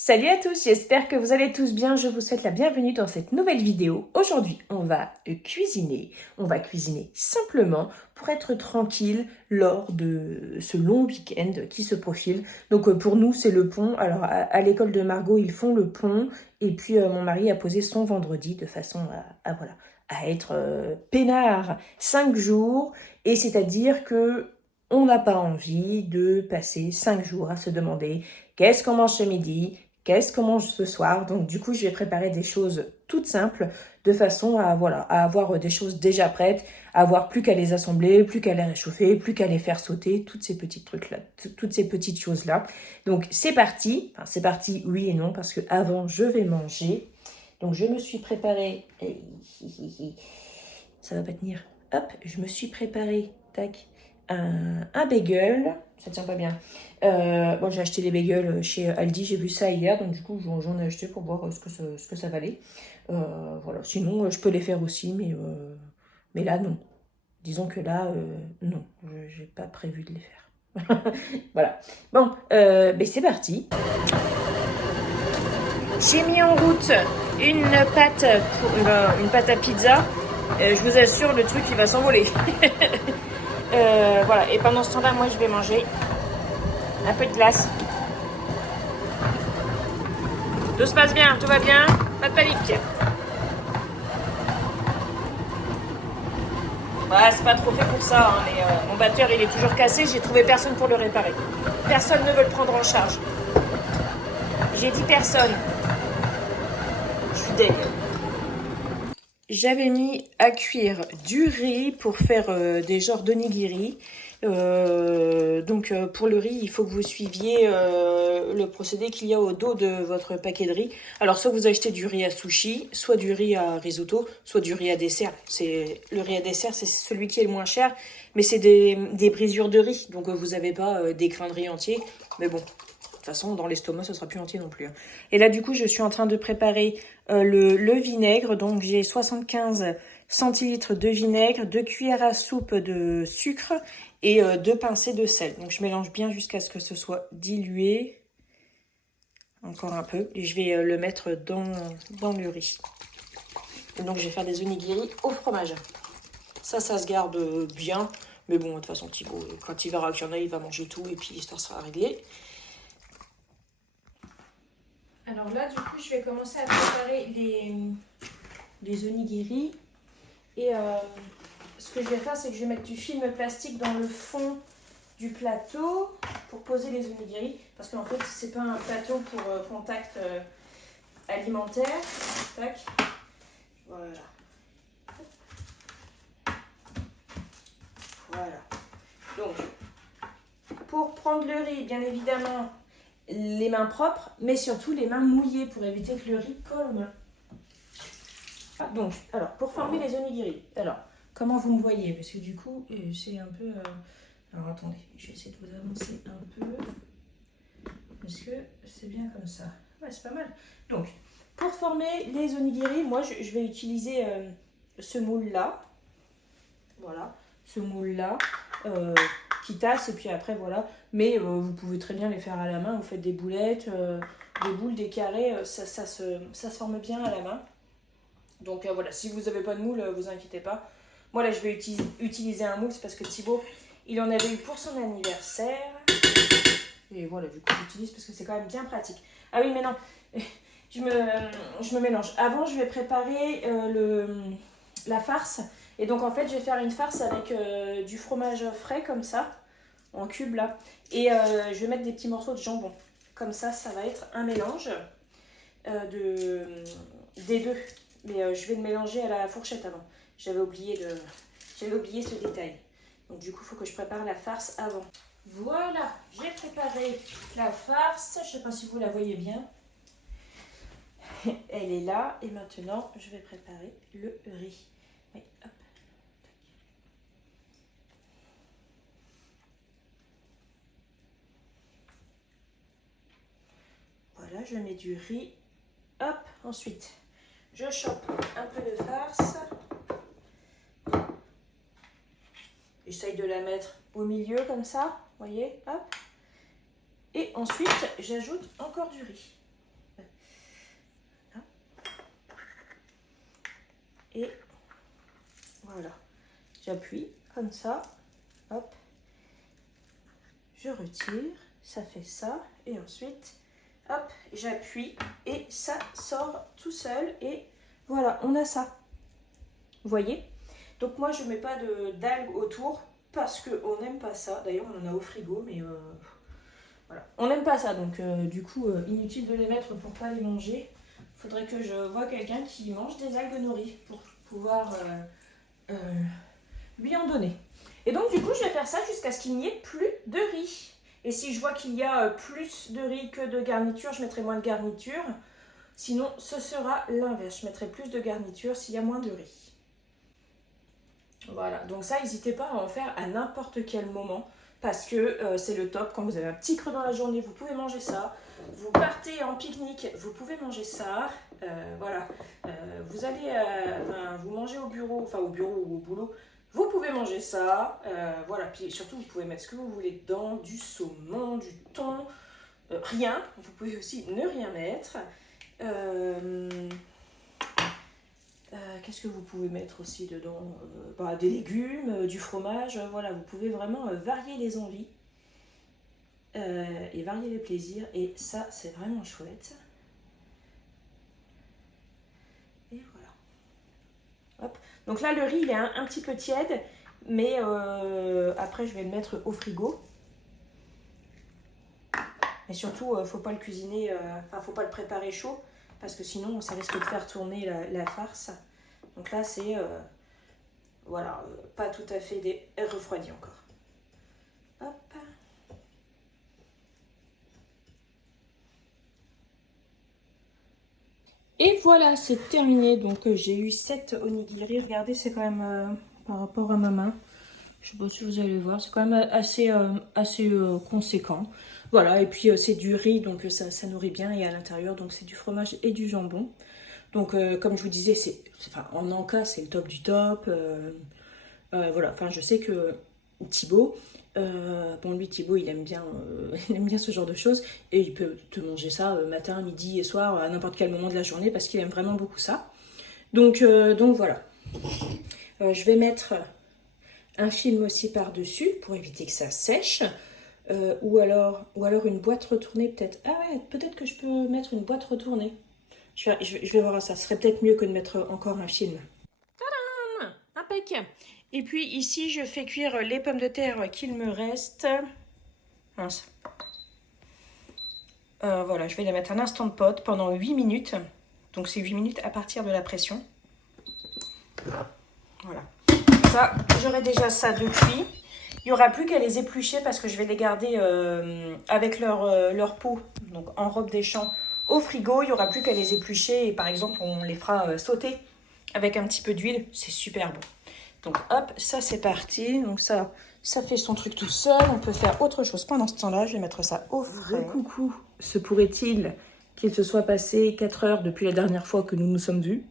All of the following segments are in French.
Salut à tous, j'espère que vous allez tous bien. Je vous souhaite la bienvenue dans cette nouvelle vidéo. Aujourd'hui, on va cuisiner. On va cuisiner simplement pour être tranquille lors de ce long week-end qui se profile. Donc pour nous, c'est le pont. Alors à l'école de Margot, ils font le pont. Et puis mon mari a posé son vendredi de façon à être peinard 5 jours. Et c'est-à-dire que on n'a pas envie de passer 5 jours à se demander qu'est-ce qu'on mange ce midi, qu'est-ce qu'on mange ce soir. Donc du coup, je vais préparer des choses toutes simples de façon à avoir des choses déjà prêtes, à avoir plus qu'à les assembler, plus qu'à les réchauffer, plus qu'à les faire sauter, toutes ces petits trucs-là, toutes ces petites choses-là. Donc c'est parti. Enfin, c'est parti, oui et non, parce que avant je vais manger. Donc je me suis préparée. Ça va pas tenir. Hop, je me suis préparée. Tac. Un bagel, ça tient pas bien. Bon, j'ai acheté les bagels chez Aldi, j'ai vu ça hier, donc du coup j'en ai acheté pour voir ce que ça valait. Voilà. Sinon, je peux les faire aussi, mais là non. Disons que là, non, j'ai pas prévu de les faire. Voilà. Bon, ben c'est parti. J'ai mis en route une pâte une pâte à pizza. Je vous assure, le truc il va s'envoler. Voilà, et pendant ce temps-là, moi je vais manger un peu de glace. Tout se passe bien, tout va bien, pas de panique. Bah, c'est pas trop fait pour ça, hein, mais mon batteur il est toujours cassé, j'ai trouvé personne pour le réparer. Personne ne veut le prendre en charge. J'ai dit personne. Je suis deg. J'avais mis à cuire du riz pour faire des genres d'onigiri. Donc pour le riz, il faut que vous suiviez le procédé qu'il y a au dos de votre paquet de riz. Alors soit vous achetez du riz à sushi, soit du riz à risotto, soit du riz à dessert. Le riz à dessert, c'est celui qui est le moins cher, mais c'est des brisures de riz. Donc vous n'avez pas des grains de riz entiers. Mais bon, de toute façon, dans l'estomac, ça sera plus entier non plus. Et là, du coup, je suis en train de préparer le vinaigre. Donc, j'ai 75 centilitres de vinaigre, 2 cuillères à soupe de sucre et 2 pincées de sel. Donc, je mélange bien jusqu'à ce que ce soit dilué. Encore un peu. Et je vais le mettre dans le riz. Et donc, je vais faire des onigiri au fromage. Ça se garde bien. Mais bon, de toute façon, Thibaut, quand il verra qu'il y en a, il va manger tout et puis l'histoire sera réglée. Alors là, du coup, je vais commencer à préparer les onigiri. Et ce que je vais faire, c'est que je vais mettre du film plastique dans le fond du plateau pour poser les onigiri. Parce qu'en fait, c'est pas un plateau pour contact alimentaire. Tac. Voilà. Voilà. Donc, pour prendre le riz, bien évidemment, les mains propres, mais surtout les mains mouillées pour éviter que le riz colle aux mains. Donc, alors, pour former les onigiri, alors, comment vous me voyez? Parce que du coup, c'est un peu... Alors, attendez, je vais essayer de vous avancer un peu. Parce que c'est bien comme ça. Ouais, c'est pas mal. Donc, pour former les onigiri, moi, je vais utiliser ce moule-là. Voilà, ce moule-là. Qui tasse, et puis après, voilà. Mais vous pouvez très bien les faire à la main. Vous faites des boulettes, des boules, des carrés. Ça se forme bien à la main. Donc voilà, si vous n'avez pas de moule, vous inquiétez pas. Moi là, je vais utiliser un moule, c'est parce que Thibaut, il en avait eu pour son anniversaire. Et voilà, du coup, j'utilise parce que c'est quand même bien pratique. Ah oui, mais non, je me mélange. Avant, je vais préparer la farce. Et donc, en fait, je vais faire une farce avec du fromage frais, comme ça, en cube là. Et je vais mettre des petits morceaux de jambon. Comme ça va être un mélange des deux. Mais je vais le mélanger à la fourchette avant. J'avais oublié ce détail. Donc du coup, il faut que je prépare la farce avant. Voilà, j'ai préparé la farce. Je ne sais pas si vous la voyez bien. Elle est là. Et maintenant, je vais préparer le riz. Oui, hop. Voilà, je mets du riz. Hop, ensuite, je chope un peu de farce. J'essaye de la mettre au milieu comme ça, vous voyez, hop. Et ensuite, j'ajoute encore du riz. Et voilà. J'appuie comme ça. Hop. Je retire. Ça fait ça. Et ensuite, hop, j'appuie. Et ça sort tout seul. Et voilà, on a ça. Vous voyez? Donc moi, je ne mets pas d'algues autour parce qu'on n'aime pas ça. D'ailleurs, on en a au frigo, mais voilà. On n'aime pas ça. Donc du coup, inutile de les mettre pour ne pas les manger. Il faudrait que je voie quelqu'un qui mange des algues nori pour pouvoir lui en donner. Et donc du coup, je vais faire ça jusqu'à ce qu'il n'y ait plus de riz. Et si je vois qu'il y a plus de riz que de garniture, je mettrai moins de garniture. Sinon, ce sera l'inverse. Je mettrai plus de garniture s'il y a moins de riz. Voilà, donc ça, n'hésitez pas à en faire à n'importe quel moment. Parce que c'est le top. Quand vous avez un petit creux dans la journée, vous pouvez manger ça. Vous partez en pique-nique, vous pouvez manger ça. Voilà. Vous allez vous mangez au bureau, enfin au bureau ou au boulot. Vous pouvez manger ça. Voilà. Puis surtout, vous pouvez mettre ce que vous voulez dedans. Du saumon, du thon. Rien. Vous pouvez aussi ne rien mettre. Qu'est-ce que vous pouvez mettre aussi dedans? Des légumes, du fromage. Voilà, vous pouvez vraiment varier les envies et varier les plaisirs. Et ça, c'est vraiment chouette. Et voilà. Hop. Donc là, le riz, il est un petit peu tiède, mais après, je vais le mettre au frigo. Et surtout, faut pas le cuisiner, faut pas le préparer chaud, parce que sinon, ça risque de faire tourner la farce. Donc là, c'est, voilà, pas tout à fait refroidi encore. Hop. Et voilà, c'est terminé. Donc j'ai eu 7 onigiri. Regardez, c'est quand même par rapport à ma main. Je ne sais pas si vous allez voir, c'est quand même assez conséquent. Voilà, et puis c'est du riz, donc ça nourrit bien. Et à l'intérieur, donc c'est du fromage et du jambon. Donc comme je vous disais, en Anka, c'est le top du top. Voilà, enfin je sais que Thibaut, lui Thibaut il aime bien ce genre de choses et il peut te manger ça matin, midi et soir à n'importe quel moment de la journée parce qu'il aime vraiment beaucoup ça. Donc voilà. Je vais mettre un film aussi par-dessus pour éviter que ça sèche. Ou alors une boîte retournée peut-être. Ah ouais, peut-être que je peux mettre une boîte retournée. Je vais voir ça. Ce serait peut-être mieux que de mettre encore un film. Tadam! Impec! Et puis ici, je fais cuire les pommes de terre qu'il me reste. Mince. Voilà, je vais les mettre un instant pot pendant 8 minutes. Donc c'est 8 minutes à partir de la pression. Voilà. Ça, j'aurai déjà ça de cuit. Il n'y aura plus qu'à les éplucher parce que je vais les garder avec leur peau, donc en robe des champs, au frigo. Il n'y aura plus qu'à les éplucher et par exemple, on les fera sauter avec un petit peu d'huile. C'est super bon. Donc hop, ça c'est parti. Donc ça fait son truc tout seul. On peut faire autre chose pendant ce temps-là. Je vais mettre ça au frais. Coucou. Se pourrait-il qu'il se soit passé 4 heures depuis la dernière fois que nous nous sommes vus?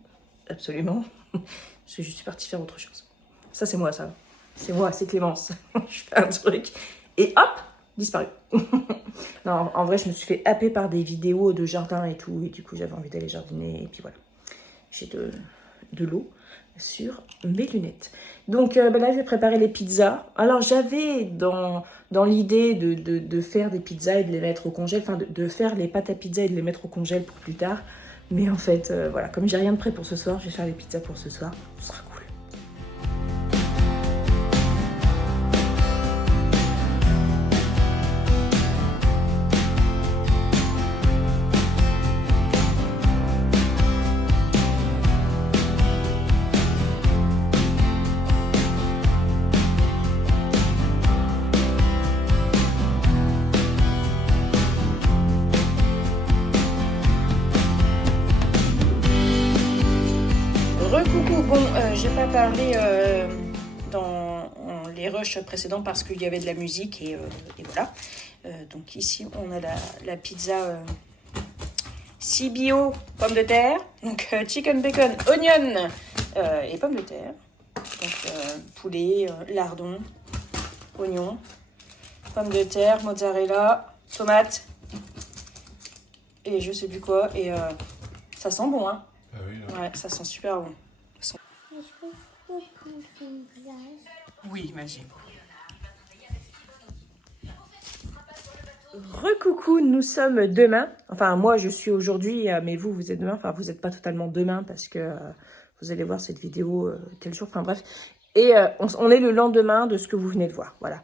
Absolument. Parce que je suis partie faire autre chose. Ça c'est moi, ça. C'est moi, c'est Clémence. Je fais un truc et hop, disparu. Non, en vrai, je me suis fait happer par des vidéos de jardin et tout. Et du coup, j'avais envie d'aller jardiner. Et puis voilà, j'ai de l'eau sur mes lunettes. Donc là, je vais préparer les pizzas. Alors, j'avais dans l'idée de faire des pizzas et de les mettre au congèle. Enfin, de faire les pâtes à pizza et de les mettre au congèle pour plus tard. Mais en fait, voilà, comme j'ai rien de prêt pour ce soir, je vais faire les pizzas pour ce soir. Ce sera cool. Recoucou, bon, j'ai pas parlé dans les rushs précédents parce qu'il y avait de la musique et voilà. Donc ici, on a la pizza CBO, pommes de terre, donc chicken bacon, onion et pommes de terre. Donc poulet, lardon, oignon, pommes de terre, mozzarella, tomate et je sais plus quoi. Et ça sent bon, hein. Ah oui, là. Ouais, ça sent super bon. Est-ce que je peux prendre une glace? Oui, magie. Recoucou, nous sommes demain. Enfin, moi, je suis aujourd'hui, mais vous, vous êtes demain. Enfin, vous n'êtes pas totalement demain parce que vous allez voir cette vidéo tel jour. Enfin, bref. Et on est le lendemain de ce que vous venez de voir. Voilà.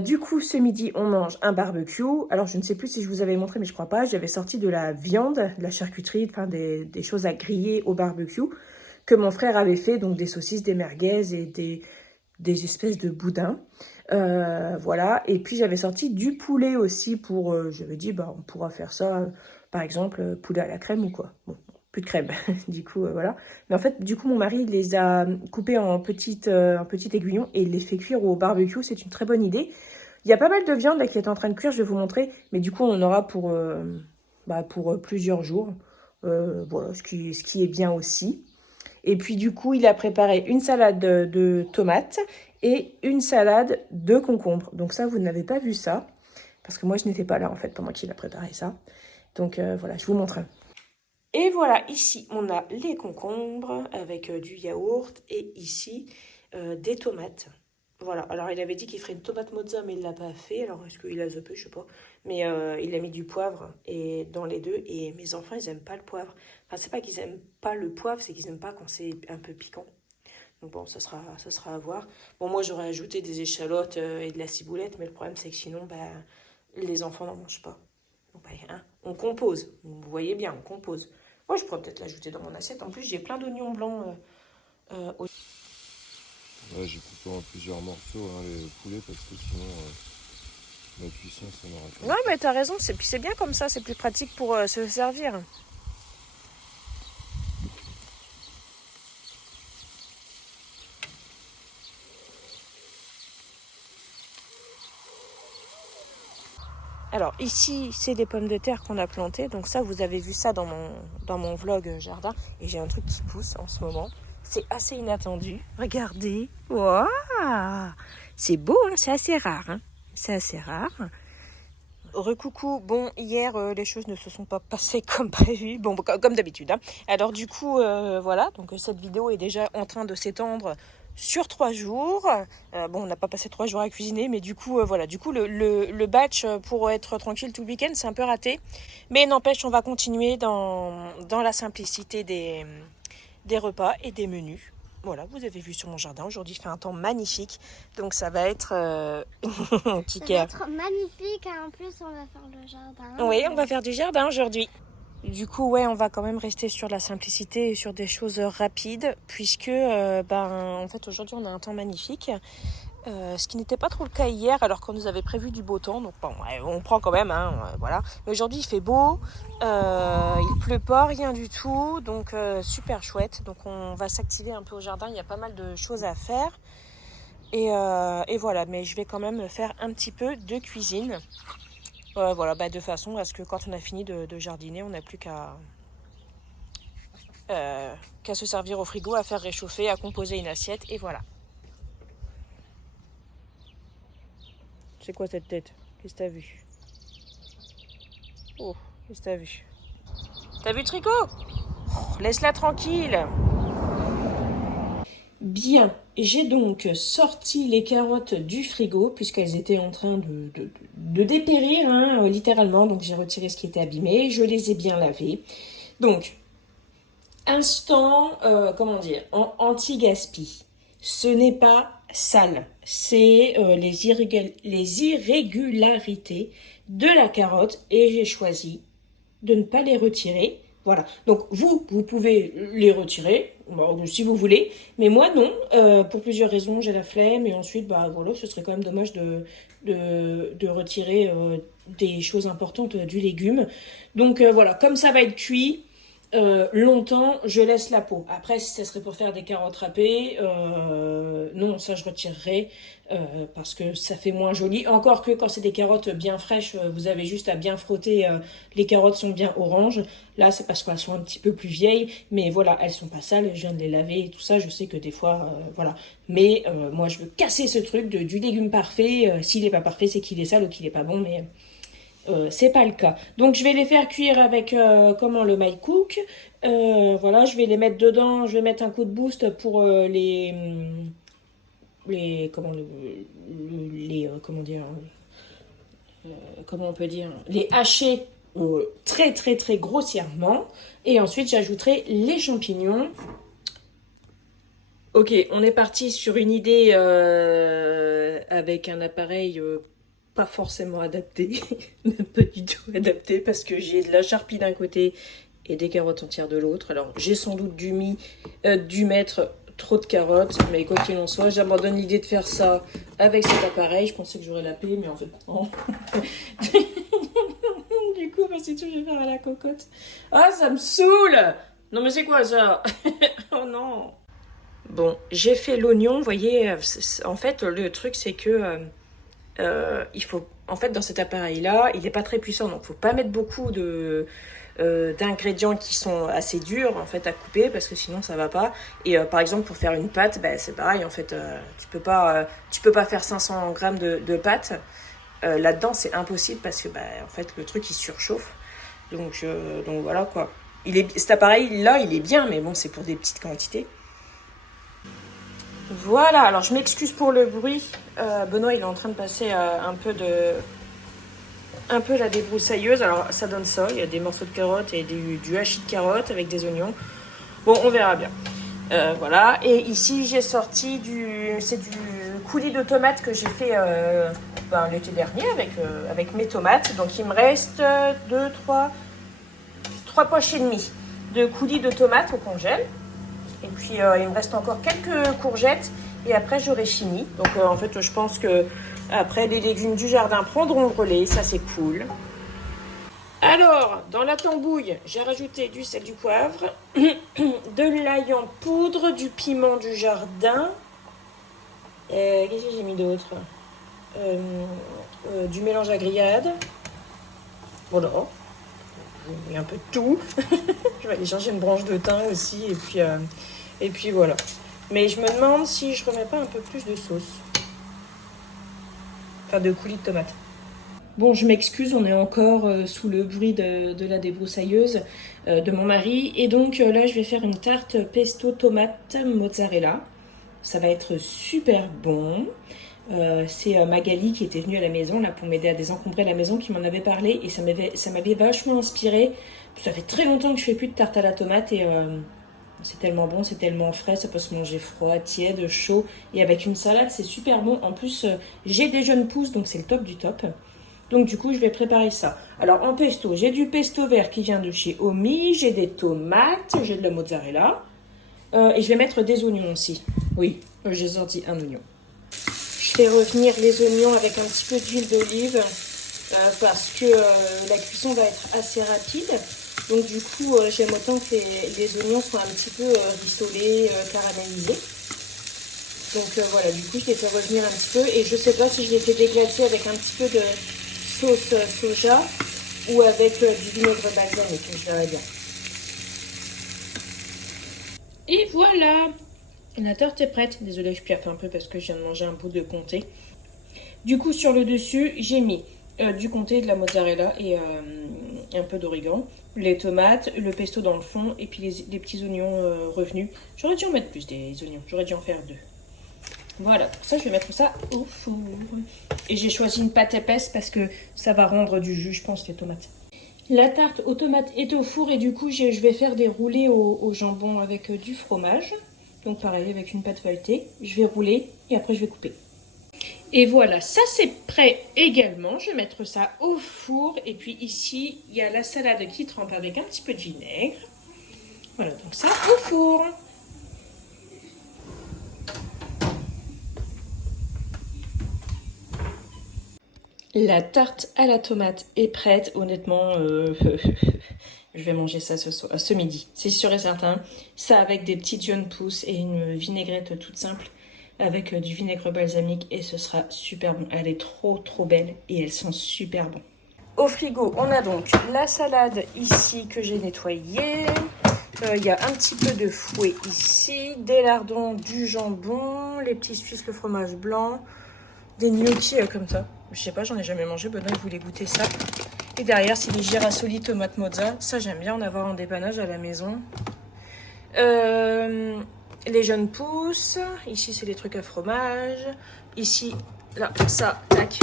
Du coup, ce midi, on mange un barbecue. Alors, je ne sais plus si je vous avais montré, mais je crois pas. J'avais sorti de la viande, de la charcuterie, enfin des choses à griller au barbecue que mon frère avait fait. Donc, des saucisses, des merguez et des espèces de boudins. Voilà. Et puis, j'avais sorti du poulet aussi pour... j'avais dit, bah, on pourra faire ça, par exemple, poulet à la crème ou quoi. Bon, plus de crème. Du coup, voilà. Mais en fait, du coup, mon mari les a coupés en petites aiguillons et il les fait cuire au barbecue. C'est une très bonne idée. Il y a pas mal de viande là qui est en train de cuire, je vais vous montrer. Mais du coup, on en aura pour plusieurs jours. Voilà, ce qui est bien aussi. Et puis, du coup, il a préparé une salade de tomates et une salade de concombres. Donc ça, vous n'avez pas vu ça. Parce que moi, je n'étais pas là, en fait, pendant qu'il a préparé ça. Donc, voilà, je vous montre. Et voilà, ici, on a les concombres avec du yaourt et ici, des tomates. Voilà, alors il avait dit qu'il ferait une tomate mozza, mais il ne l'a pas fait. Alors, est-ce qu'il a zappé, je sais pas. Mais il a mis du poivre et dans les deux. Et mes enfants, ils n'aiment pas le poivre. Enfin, c'est pas qu'ils n'aiment pas le poivre, c'est qu'ils n'aiment pas quand c'est un peu piquant. Donc bon, ça sera à voir. Bon, moi, j'aurais ajouté des échalotes et de la ciboulette, mais le problème, c'est que sinon, bah, les enfants n'en mangent pas. Donc, bah, hein, on compose. Vous voyez bien, on compose. Moi, je pourrais peut-être l'ajouter dans mon assiette. En plus, j'ai plein d'oignons blancs. Ouais, j'ai coupé en plusieurs morceaux le poulet parce que sinon la cuisson ça n'aura pas. Ouais, mais t'as raison. Puis c'est bien comme ça. C'est plus pratique pour se servir. Alors ici, c'est des pommes de terre qu'on a plantées. Donc ça, vous avez vu ça dans mon vlog jardin. Et j'ai un truc qui pousse en ce moment. C'est assez inattendu. Regardez. Waouh! C'est beau, hein, c'est assez rare. Hein, c'est assez rare. Recoucou, bon, hier, les choses ne se sont pas passées comme prévu. Bon, comme d'habitude. Hein. Alors du coup, voilà. Donc cette vidéo est déjà en train de s'étendre sur 3 jours. Bon, on n'a pas passé 3 jours à cuisiner, mais du coup, voilà. Du coup, le batch pour être tranquille tout le week-end, c'est un peu raté. Mais n'empêche, on va continuer dans la simplicité des repas et des menus. Voilà, vous avez vu sur mon jardin. Aujourd'hui, il fait un temps magnifique. Donc, ça va être Ça va être magnifique. En plus, on va faire le jardin. Oui, on va faire du jardin aujourd'hui. Du coup, ouais, on va quand même rester sur la simplicité et sur des choses rapides, puisque, en fait, aujourd'hui, on a un temps magnifique, ce qui n'était pas trop le cas hier, alors qu'on nous avait prévu du beau temps. Donc, bon, ouais, on prend quand même, hein, voilà. Mais aujourd'hui, il fait beau, il pleut pas, rien du tout, donc super chouette. Donc, on va s'activer un peu au jardin. Il y a pas mal de choses à faire, et voilà. Mais je vais quand même faire un petit peu de cuisine. Voilà, de façon à ce que quand on a fini de jardiner, on n'a plus qu'à se servir au frigo, à faire réchauffer, à composer une assiette, et voilà. C'est quoi cette tête? Qu'est-ce que t'as vu? Oh, qu'est-ce que t'as vu? T'as vu Tricot? Laisse-la tranquille. Bien, j'ai donc sorti les carottes du frigo puisqu'elles étaient en train de dépérir, hein, littéralement. Donc j'ai retiré ce qui était abîmé, je les ai bien lavées. Donc, instant, anti-gaspi. Ce n'est pas sale, c'est les irrégularités de la carotte et j'ai choisi de ne pas les retirer. Voilà, donc vous pouvez les retirer, si vous voulez, mais moi non, pour plusieurs raisons, j'ai la flemme, et ensuite, voilà, ce serait quand même dommage de retirer des choses importantes du légume. Donc voilà, comme ça va être cuit, longtemps, je laisse la peau. Après, si ça serait pour faire des carottes râpées, non, ça je retirerai parce que ça fait moins joli. Encore que quand c'est des carottes bien fraîches, vous avez juste à bien frotter. Les carottes sont bien oranges. Là, c'est parce qu'elles sont un petit peu plus vieilles, mais voilà, elles sont pas sales. Je viens de les laver et tout ça. Je sais que des fois, voilà. Mais moi, je veux casser ce truc du légume parfait. S'il est pas parfait, c'est qu'il est sale ou qu'il est pas bon. c'est pas le cas. Donc je vais les faire cuire avec le My Cook. Voilà, je vais les mettre dedans. Je vais mettre un coup de boost pour comment on peut dire, les hacher très très très grossièrement. Et ensuite j'ajouterai les champignons. Ok, on est parti sur une idée avec un appareil pas forcément adapté, même pas du tout adapté, parce que j'ai de la charpie d'un côté et des carottes entières de l'autre. Alors j'ai sans doute dû mettre trop de carottes, mais quoi qu'il en soit, j'abandonne l'idée de faire ça avec cet appareil. Je pensais que j'aurais la paix, mais en fait non. Du coup, bah, c'est tout, je vais faire à la cocotte. Ah, ça me saoule! Non mais c'est quoi ça? Oh non! Bon, j'ai fait l'oignon, vous voyez, en fait, le truc, c'est que il faut, en fait, dans cet appareil-là, il n'est pas très puissant, donc il ne faut pas mettre beaucoup d'ingrédients qui sont assez durs, en fait, à couper, parce que sinon, ça ne va pas. Et par exemple, pour faire une pâte, bah, c'est pareil, en fait, tu peux pas faire 500 grammes de pâte. Là-dedans, c'est impossible, parce que, bah, en fait, le truc, il surchauffe. Donc voilà, quoi. Cet appareil-là, il est bien, mais bon, c'est pour des petites quantités. Voilà, alors je m'excuse pour le bruit. Benoît, il est en train de passer un peu la débroussailleuse. Alors ça donne ça, il y a des morceaux de carottes et du hachis de carottes avec des oignons. Bon, on verra bien. Voilà, et ici j'ai sorti c'est du coulis de tomates que j'ai fait l'été dernier avec mes tomates. Donc il me reste 3 poches et demie de coulis de tomates au congèle. Et puis, il me reste encore quelques courgettes. Et après, j'aurai fini. Donc, en fait, je pense que après les légumes du jardin prendront le relais. Ça, c'est cool. Alors, dans la tambouille, j'ai rajouté du sel, du poivre, de l'ail en poudre, du piment du jardin. Qu'est-ce que j'ai mis d'autre? Du mélange à grillade. Voilà. Il y a un peu de tout. Je vais aller chercher une branche de thym aussi. Et puis voilà. Mais je me demande si je remets pas un peu plus de sauce. Enfin, de coulis de tomate. Bon, je m'excuse, on est encore sous le bruit de la débroussailleuse de mon mari. Et donc là, je vais faire une tarte pesto tomate mozzarella. Ça va être super bon. C'est Magali qui était venue à la maison là pour m'aider à désencombrer la maison qui m'en avait parlé et ça m'avait vachement inspiré. Ça fait très longtemps que je fais plus de tarte à la tomate et c'est tellement bon, c'est tellement frais, ça peut se manger froid, tiède, chaud et avec une salade c'est super bon. En plus j'ai des jeunes pousses donc c'est le top du top. Donc du coup je vais préparer ça. Alors en pesto, j'ai du pesto vert qui vient de chez Omi, j'ai des tomates, j'ai de la mozzarella et je vais mettre des oignons aussi. Oui, j'ai sorti un oignon. Je fais revenir les oignons avec un petit peu d'huile d'olive parce que la cuisson va être assez rapide. Donc du coup, j'aime autant que les oignons soient un petit peu rissolés, caramélisés. Donc voilà, du coup, je les fais revenir un petit peu. Et je sais pas si je les fais déglacer avec un petit peu de sauce soja ou avec du vinaigre balsamique. Je verrai bien. Et voilà! La tarte est prête. Désolée, je piaffe un peu parce que je viens de manger un bout de comté. Du coup, sur le dessus, j'ai mis du comté, de la mozzarella et un peu d'origan. Les tomates, le pesto dans le fond et puis les petits oignons revenus. J'aurais dû en mettre plus des oignons. J'aurais dû en faire 2. Voilà, pour ça, je vais mettre ça au four. Et j'ai choisi une pâte épaisse parce que ça va rendre du jus, je pense, les tomates. La tarte aux tomates est au four et du coup, je vais faire des roulés au jambon avec du fromage. Donc pareil, avec une pâte feuilletée, je vais rouler et après je vais couper. Et voilà, ça c'est prêt également. Je vais mettre ça au four. Et puis ici, il y a la salade qui trempe avec un petit peu de vinaigre. Voilà, donc ça au four. La tarte à la tomate est prête. Honnêtement, je vais manger ça ce midi. C'est sûr et certain. Ça avec des petites jeunes pousses et une vinaigrette toute simple avec du vinaigre balsamique et ce sera super bon. Elle est trop belle et elle sent super bon. Au frigo, on a donc la salade ici que j'ai nettoyée. Il y a un petit peu de fouet ici, des lardons, du jambon, les petits suisses, le fromage blanc, des gnocchis comme ça. Je sais pas, j'en ai jamais mangé. Benoît, il voulait goûter ça. Et derrière, c'est des girasoli tomates mozza. Ça, j'aime bien en avoir en dépannage à la maison. Les jeunes pousses. Ici, c'est des trucs à fromage. Ici, là, ça, tac.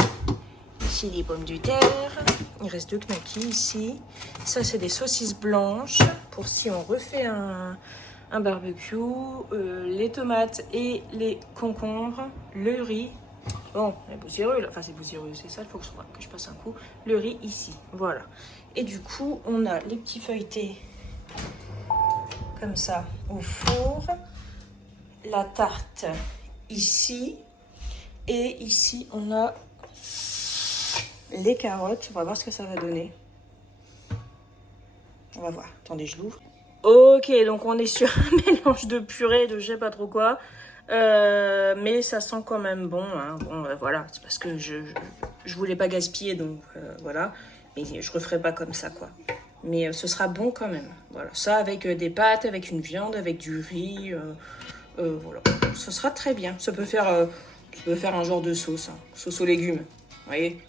Ici, les pommes de terre. Il reste 2 knackis ici. Ça, c'est des saucisses blanches pour si on refait un barbecue. Les tomates et les concombres. Le riz. Bon, c'est poussiéreux, là. Enfin, c'est poussiéreux, c'est ça, il faut que je passe un coup. Le riz ici, voilà. Et du coup, on a les petits feuilletés comme ça au four. La tarte ici. Et ici, on a les carottes. On va voir ce que ça va donner. On va voir. Attendez, je l'ouvre. Ok, donc on est sur un mélange de purée, de je sais pas trop quoi. Mais ça sent quand même bon, hein. Bon, voilà, c'est parce que je voulais pas gaspiller, donc voilà. Mais je referai pas comme ça, quoi. Mais ce sera bon quand même. Voilà, ça avec des pâtes, avec une viande, avec du riz. Voilà, ça sera très bien. Ça peut faire un genre de sauce, hein. Sauce aux légumes, vous voyez.